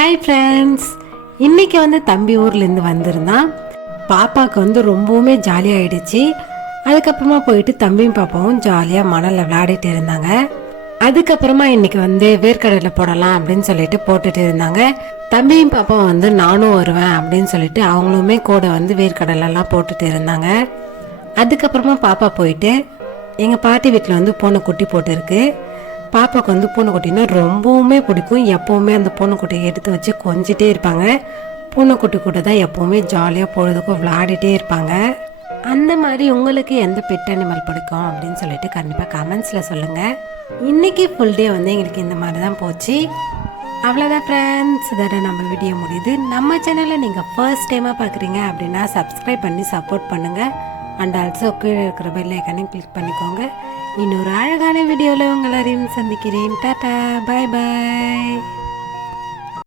Hi friends, இன்றைக்கி தம்பி ஊர்லேருந்து வந்திருந்தான். பாப்பாவுக்கு ரொம்பவுமே ஜாலியாகிடுச்சு. அதுக்கப்புறமா போயிட்டு தம்பியும் பாப்பாவும் ஜாலியாக மணலில் விளையாடிட்டு இருந்தாங்க. அதுக்கப்புறமா இன்றைக்கி வேர்க்கடலை போடலாம் அப்படின்னு சொல்லிட்டு போட்டுட்டு இருந்தாங்க. தம்பியும் பாப்பாவும் நானும் வருவேன் அப்படின்னு சொல்லிட்டு அவங்களுமே கூட வேர்க்கடலெல்லாம் போட்டுட்டு இருந்தாங்க. அதுக்கப்புறமா பாப்பா போயிட்டு எங்கள் பாட்டி வீட்டில் பூனை குட்டி போட்டுருக்கு. பாப்பாவுக்கு பூனைக்குட்டின்னா ரொம்பவுமே பிடிக்கும். எப்போவுமே அந்த பூனைக்குட்டியை எடுத்து வச்சு கொஞ்சிட்டே இருப்பாங்க. பூனைக்குட்டி கூட தான் எப்போவுமே ஜாலியாக பொழுதுக்கும் விளையாடிட்டே இருப்பாங்க. அந்த மாதிரி உங்களுக்கு எந்த பெட் அனிமல் பிடிக்கும் அப்படின்னு சொல்லிட்டு கண்டிப்பாக கமெண்ட்ஸில் சொல்லுங்கள். இன்றைக்கி ஃபுல் டே எங்களுக்கு இந்த மாதிரி தான் போச்சு. அவ்வளோதான் ஃப்ரெண்ட்ஸ், இதோட நம்ம வீடியோ முடியுது. நம்ம சேனலில் நீங்கள் ஃபர்ஸ்ட் டைமாக பார்க்குறீங்க அப்படின்னா சப்ஸ்கிரைப் பண்ணி சப்போர்ட் பண்ணுங்கள். அண்ட் ஆல்சோ கீழே இருக்கிற பெல் ஐக்கானையும் கிளிக் பண்ணிக்கோங்க. இன்னொரு அழகான வீடியோவில் உங்கள் எல்லாரையும் சந்திக்கிறேன். டாடா, பாய் பாய்.